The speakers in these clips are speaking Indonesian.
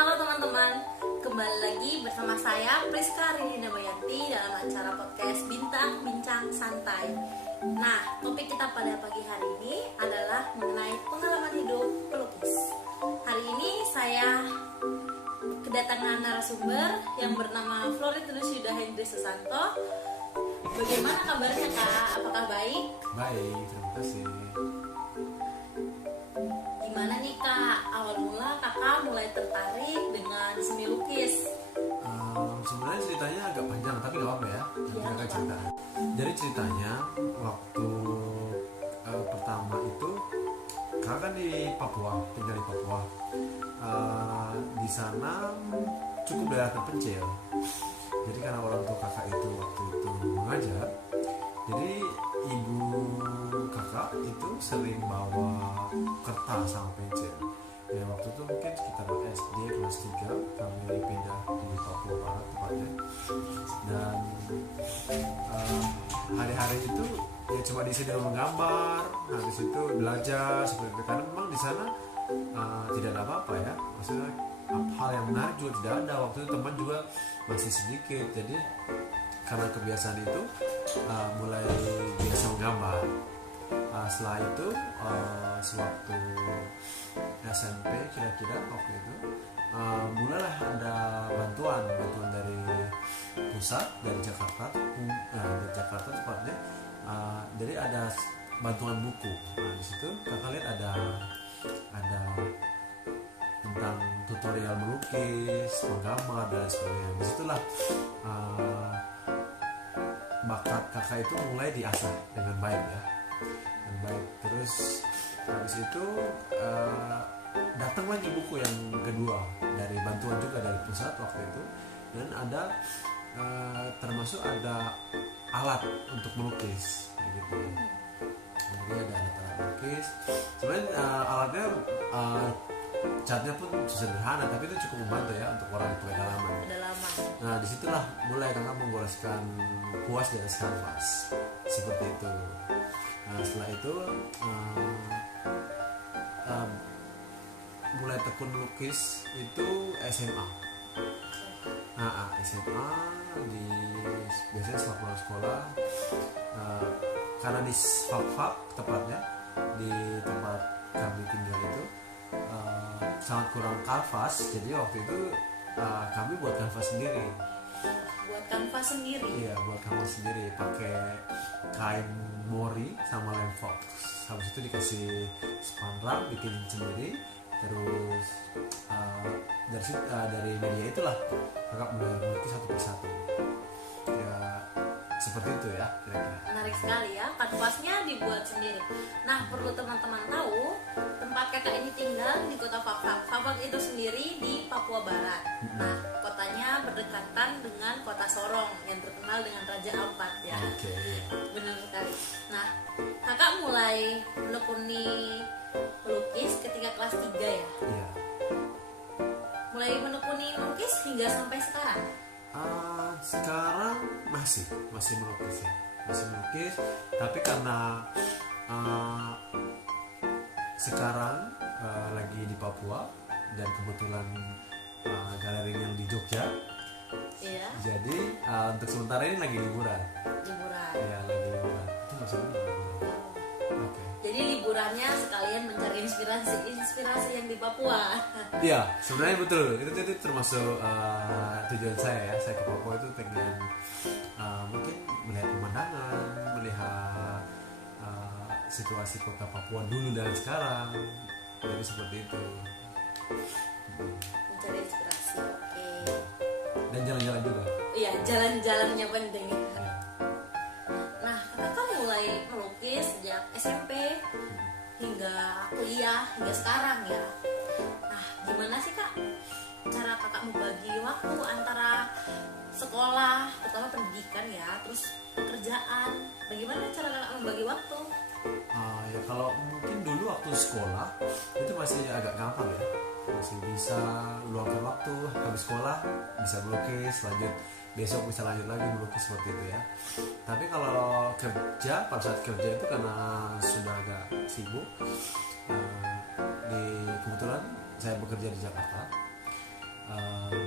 Halo teman-teman, kembali lagi bersama saya Priska Rini Damayanti dalam acara podcast Bintang Bincang Santai. Nah, topik kita pada pagi hari ini adalah mengenai pengalaman hidup pelukis. Hari ini saya kedatangan narasumber yang bernama Florinus Yuda Hendri Susanto. Bagaimana kabarnya Kak? Apakah baik? Baik, terima kasih. Gimana nih Kak, awal mula Kakak mulai tertarik dengan seni lukis? Sebenarnya ceritanya agak panjang, tapi gak apa-apa ya. Nanti kakak cerita. Jadi ceritanya waktu pertama itu kakak kan di Papua, tinggal di Papua. Di sana cukup daerah terpencil. Jadi karena orang tua kakak itu waktu itu mengajar, jadi ibu kakak itu sering bawa kertas sama pensil. Ya waktu itu mungkin sekitar SD kelas 3 kami pindah di Papua Barat tepatnya. Dan hari-hari itu ya cuma di sini menggambar, habis itu belajar seperti itu. Karena memang di sana tidak ada apa-apa ya, maksudnya hal yang menarik juga tidak ada. Waktu itu teman juga masih sedikit, jadi karena kebiasaan itu mulai biasa menggambar. Setelah itu sewaktu SMP kira-kira waktu itu mulailah ada bantuan dari pusat, dari Jakarta, dari Jakarta tepatnya. Jadi ada bantuan buku. Nah di situ kakak lihat ada tentang tutorial melukis, menggambar dan sebagainya. Disitulah bakat kakak itu mulai diasah dengan baik ya, dengan baik. Terus habis itu datang lagi buku yang kedua dari bantuan juga dari pusat waktu itu, dan ada termasuk ada alat untuk melukis gitu. Jadi ada alat melukis. Sebenarnya alatnya catnya pun sederhana, tapi itu cukup membantu ya untuk orang yang pengalaman. Nah disitulah mulai kakak menggoreskan kuas di atas kanvas seperti itu. Nah setelah itu mulai tekun melukis itu SMA. SMA di biasanya setelah pulang sekolah, karena di Fak tepatnya di tempat kami tinggal itu sangat kurang kanvas, jadi waktu itu kami buat kanvas sendiri. Buat kanvas sendiri? Iya, buat kanvas sendiri pakai kain mori sama lem fox. Habis itu dikasih spanduk, bikin sendiri. Terus dari media itulah kakak mulai melukis satu persatu. Ya seperti itu ya kira-kira. Menarik sekali ya, kanvasnya dibuat sendiri. Nah perlu teman-teman tahu, tempat kakak ini tinggal di kota Fak. Fak itu sendiri di Papua Barat. Nah kotanya berdekatan dengan kota Sorong yang terkenal dengan Raja Ampat ya. Oke. Benar sekali. Nah kakak mulai menekuni melukis ketika kelas 3 ya? Iya. Mulai menekuni melukis hingga sampai sekarang? Sekarang masih melukis ya, masih melukis. Tapi karena sekarang lagi di Papua dan kebetulan galeri yang di Jogja, iya. Jadi untuk sementara ini lagi liburan. Ya lagi liburan. Itu maksudnya liburan. Oke. Jadi liburannya sekalian mencari inspirasi yang di Papua. Iya, sebenarnya betul. Itu termasuk tujuan saya ya. Saya ke Papua itu pengen mungkin melihat pemandangan, melihat situasi kota Papua dulu dan sekarang. Jadi seperti itu. Mencari inspirasi, oke. Dan jalan-jalan juga. Iya, jalan-jalannya penting. Ya. Nah, kakak kan mulai melukis sejak SMP hingga kuliah hingga sekarang ya. Nah, gimana sih kak cara kakak membagi waktu antara sekolah, terutama pendidikan ya, terus pekerjaan? Bagaimana cara kakak membagi waktu? Ya kalau mungkin dulu waktu sekolah itu masih agak gampang ya, masih bisa luangkan waktu habis sekolah bisa melukis, lanjut besok bisa lanjut lagi melukis seperti itu ya. Tapi kalau kerja, pada saat kerja itu karena sudah agak sibuk, kebetulan saya bekerja di Jakarta.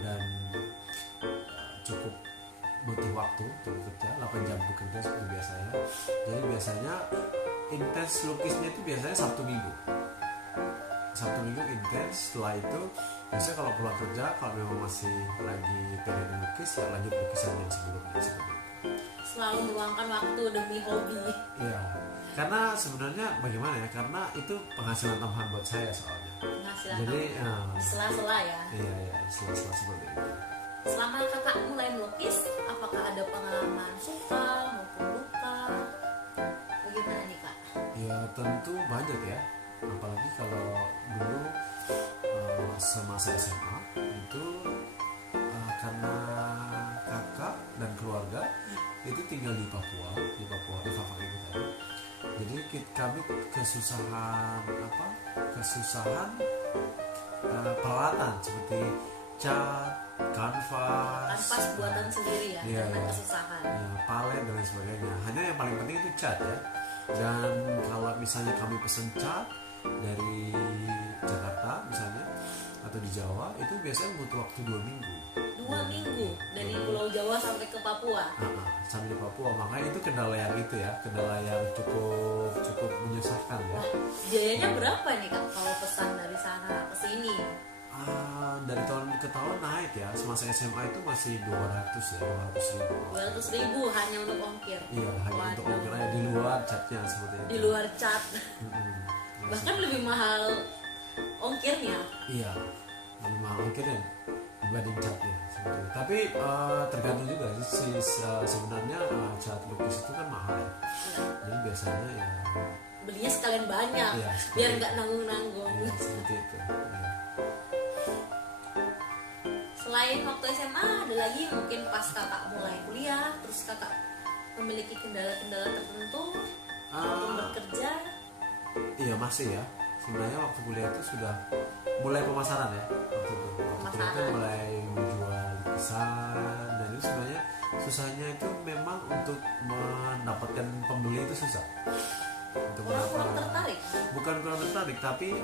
dan cukup butuh waktu untuk bekerja 8 jam bekerja seperti biasanya. Jadi biasanya intens lukisnya itu biasanya Sabtu Minggu intens. Setelah itu biasanya kalau pulang kerja, kalau memang masih lagi pengen lukis ya lanjut lukisan yang sebelumnya seperti itu. Selalu meluangkan waktu demi hobi. Iya, karena sebenarnya bagaimana ya, karena itu penghasilan tambahan buat saya soalnya. Penghasilan Jadi di sela-sela ya. iya sela-sela seperti itu. Selama kakak mulai melukis, apakah ada pengalaman suka maupun duka? Bagaimana nih kak? Ya tentu banyak ya, apalagi kalau dulu semasa SMA itu karena kakak dan keluarga itu tinggal di Papua di Fafak itu tadi. Jadi kami kesusahan peralatan seperti cat, kanvas buatan sendiri ya, iya, karena iya. kesusahan. Ya, palet dan lain sebagainya. Hanya yang paling penting itu cat ya. Dan kalau misalnya kami pesen cat dari Jakarta misalnya atau di Jawa, itu biasanya butuh waktu 2 minggu. 2 minggu dari Pulau Jawa sampai ke Papua. Sampai di Papua. Makanya itu kendala yang cukup menyusahkan ya. Biayanya berapa nih kak kalau pesan dari sana ke sini? Dari tahun ke tahun naik ya. Semasa SMA itu masih 200 ya, 200.000 hanya untuk ongkir. Iya, hanya untuk ongkir aja di luar catnya seperti itu. Di luar cat. Ya, Bahkan lebih mahal ongkirnya. Iya, lebih mahal ongkirnya dibanding catnya. Tapi tergantung juga sih sebenarnya cat lukis itu kan mahal ya. Jadi biasanya ya belinya sekalian banyak, iya, biar nggak nanggung-nanggung. Iya, seperti itu. Iya. Selain waktu SMA, ada lagi mungkin pas kakak mulai kuliah, terus kakak memiliki kendala-kendala tertentu ataupun bekerja. Iya masih ya. Sebenarnya waktu kuliah itu sudah mulai pemasaran ya. Waktu kuliah itu mulai menjual lukisan, dan itu sebenarnya susahnya itu memang untuk mendapatkan pembeli itu susah. Untuk kurang tertarik? Bukan kurang tertarik, tapi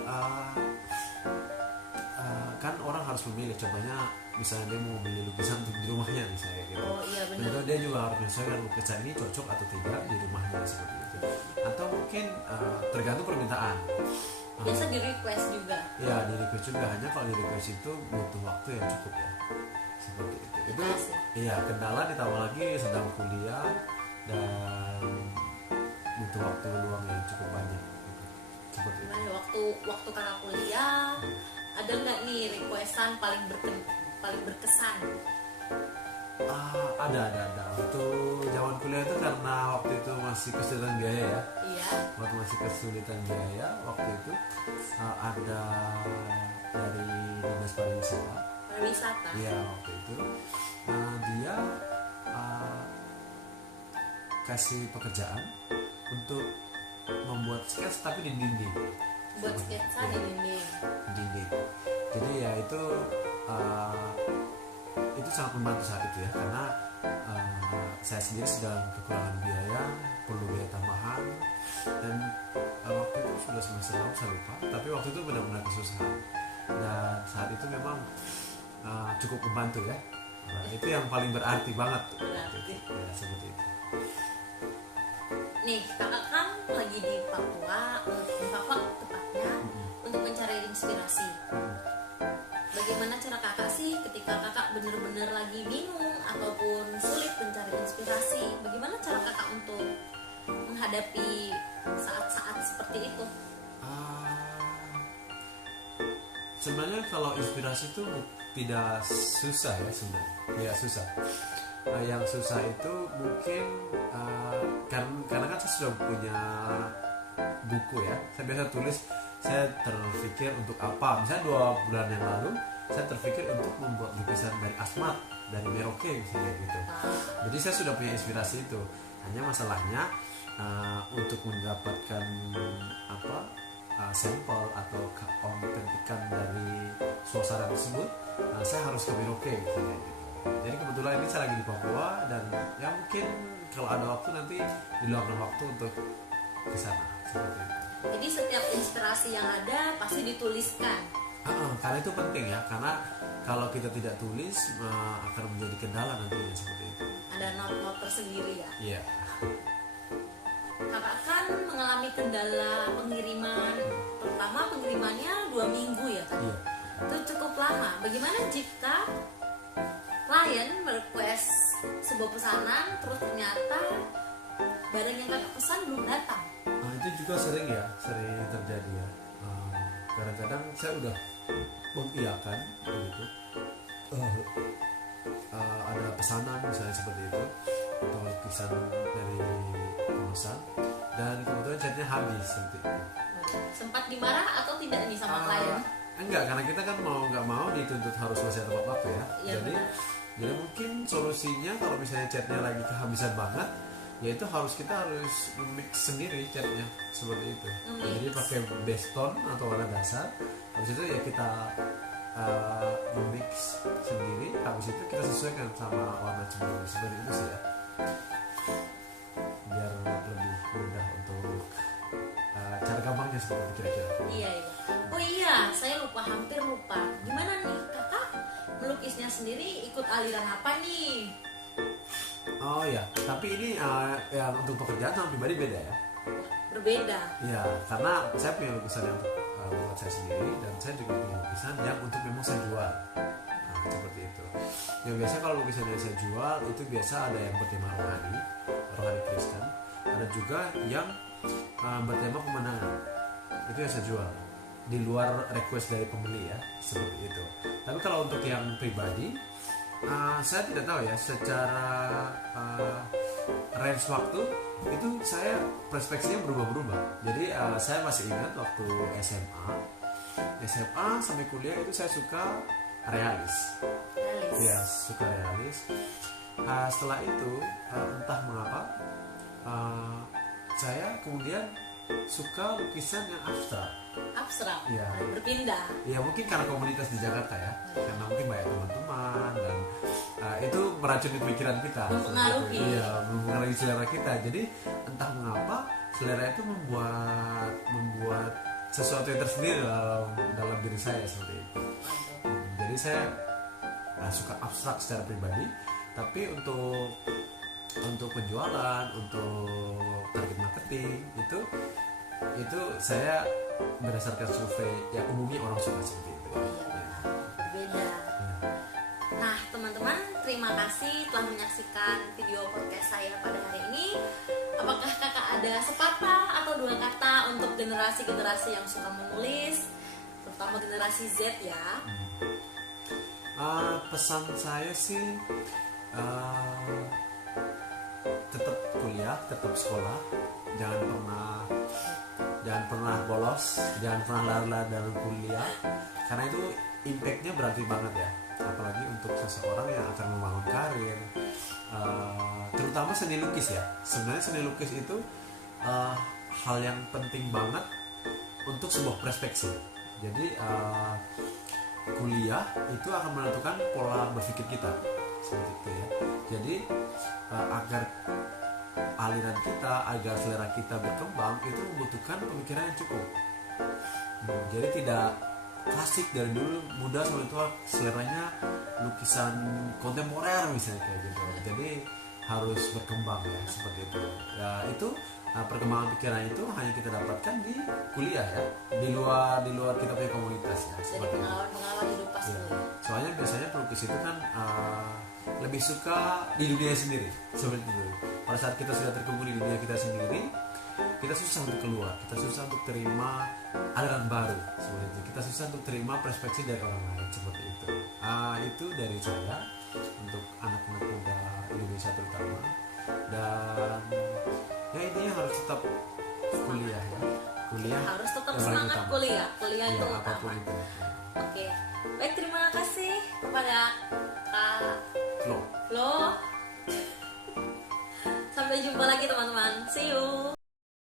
kan orang harus memilih. Contohnya misalnya dia mau beli lukisan untuk di rumahnya misalnya gitu. Oh iya benar. Tentu dia juga harus menyesuaikan lukisan ini cocok atau tidak di rumahnya seperti itu. Atau mungkin tergantung permintaan. Biasa di request juga. Ya di request juga, hanya kalau di request itu butuh waktu yang cukup ya. Seperti itu. Iya, kendala ditambah lagi sedang kuliah dan butuh waktu luang yang cukup banyak. Seperti itu. Nah, waktu kakak kuliah ada nggak nih requestan paling berkesan? Ada. Waktu zaman kuliah itu karena waktu itu masih kesulitan biaya ya. Iya. Waktu masih kesulitan biaya, waktu itu ada dari Dinas Pariwisata. Iya, waktu itu dia kasih pekerjaan untuk membuat sketsa tapi di dinding. Buat sketsa di dinding. Jadi ya itu sangat membantu saat itu ya, karena saya sendiri sedang kekurangan biaya, perlu biaya tambahan, dan waktu itu sudah semester lalu saya lupa, tapi waktu itu benar-benar kesusahan, dan saat itu memang cukup membantu ya. Itu yang paling berarti banget. Ya, seperti itu. Nih kakak kan lagi di Papua, di Papua tepatnya, untuk mencari inspirasi. Bagaimana cara kakak sih ketika kakak benar-benar lagi bingung ataupun sulit mencari inspirasi? Bagaimana cara kakak untuk menghadapi saat-saat seperti itu? Sebenarnya kalau inspirasi itu tidak susah ya, sebenarnya tidak susah. Yang susah itu mungkin karena kan saya sudah punya buku ya, saya biasa tulis. Saya terpikir untuk apa, misalnya 2 bulan yang lalu saya terpikir untuk membuat lukisan dari Asmat, dari Merauke misalnya gitu. Jadi saya sudah punya inspirasi itu, hanya masalahnya untuk mendapatkan sampel atau keautentikan dari suasana tersebut, saya harus ke Merauke misalnya gitu. Jadi kebetulan ini saya lagi di Papua, dan ya mungkin kalau ada waktu nanti diluangkan waktu untuk ke sana seperti itu. Jadi setiap inspirasi yang ada pasti dituliskan. Karena itu penting ya, karena kalau kita tidak tulis akan menjadi kendala nantinya seperti itu. Ada not-not tersendiri ya. Iya. Kakak kan mengalami kendala pengiriman, pertama pengirimannya 2 minggu ya kan? Iya. Itu cukup lama. Bagaimana jika klien merequest sebuah pesanan terus ternyata barang yang kakak pesan belum datang? Itu juga sering terjadi ya. Kadang-kadang saya udah mengiyakan begitu. Ada pesanan misalnya seperti itu atau lukisan dari pemesan dan kemudian chatnya habis seperti itu. Sempat dimarah atau tidak nih sama klien? Enggak, karena kita kan mau nggak mau dituntut harus selesai tepat waktu ya. Iya, Jadi mungkin solusinya kalau misalnya chatnya lagi kehabisan banget, yaitu kita harus mix sendiri chatnya seperti itu. Jadi pakai base tone atau warna dasar. Habis itu ya kita mix sendiri. Habis itu kita sesuaikan sama warna cemburu seperti itu sih ya. Biar lebih mudah untuk cara gampangnya seperti itu kira-kira. Iya. Oh iya, saya hampir lupa. Gimana nih kakak melukisnya sendiri ikut aliran apa nih? Oh ya, tapi ini yang untuk pekerjaan sama pribadi beda ya. Berbeda. Iya, karena saya punya lukisan yang buat saya sendiri dan saya juga punya lukisan yang untuk memang saya jual. Seperti itu. Yang biasa kalau lukisan yang saya jual itu biasa ada yang bertema rohani Kristen. Ada juga yang bertema pemandangan. Itu yang saya jual. Di luar request dari pembeli ya, seperti itu. Tapi kalau untuk yang pribadi, saya tidak tahu ya secara range waktu itu saya perspektifnya berubah-berubah. Jadi saya masih ingat waktu SMA sampai kuliah itu saya suka realis. Ya, suka realis. Setelah itu entah mengapa saya kemudian suka lukisan yang abstrak ya. Berpindah ya, mungkin karena komunitas di Jakarta ya, karena mungkin banyak teman-teman dan itu meracuni pikiran kita, mempengaruhi selera kita. Jadi entah mengapa selera itu membuat sesuatu yang tersendiri dalam diri saya seperti itu. Jadi saya suka abstrak secara pribadi, tapi untuk penjualan, untuk target marketing itu saya berdasarkan survei yang umumnya orang suka seperti itu. Beda. Nah teman-teman, terima kasih telah menyaksikan video podcast saya pada hari ini. Apakah kakak ada sepatah atau 2 kata untuk generasi-generasi yang suka menulis, terutama generasi Z ya? Pesan saya sih tetap kuliah, tetap sekolah, jangan pernah bolos, jangan pernah lari dalam kuliah, karena itu impactnya berarti banget ya, apalagi untuk seseorang yang akan membangun karir, terutama seni lukis ya. Sebenarnya seni lukis itu hal yang penting banget untuk sebuah perspektif. Jadi kuliah itu akan menentukan pola berpikir kita seperti itu ya. Jadi agar aliran kita, agar selera kita berkembang, itu membutuhkan pemikiran yang cukup. Jadi tidak klasik dari dulu, muda sampai tua seleranya lukisan kontemporer misalnya kayak gitu. Jadi harus berkembang ya seperti itu. Ya itu perkembangan pikiran itu hanya kita dapatkan di kuliah ya, di luar kita punya komunitas ya. Jadi pengalaman hidup pas ya. Soalnya biasanya pelukis itu kan lebih suka di dunia sendiri seperti itu. Pada saat kita sudah terkungkung di dunia kita sendiri, kita susah untuk keluar, kita susah untuk terima aliran baru seperti itu. Kita susah untuk terima perspektif dari orang lain seperti itu. Itu dari saya untuk anak-anak muda Indonesia terutama. Dan ya intinya harus tetap kuliah ya. Kuliah harus tetap semangat utama. Kuliah ya, itu utama. Itu. Oke, baik, terima kasih kepada Kak Flo. Sampai jumpa lagi teman-teman. See you.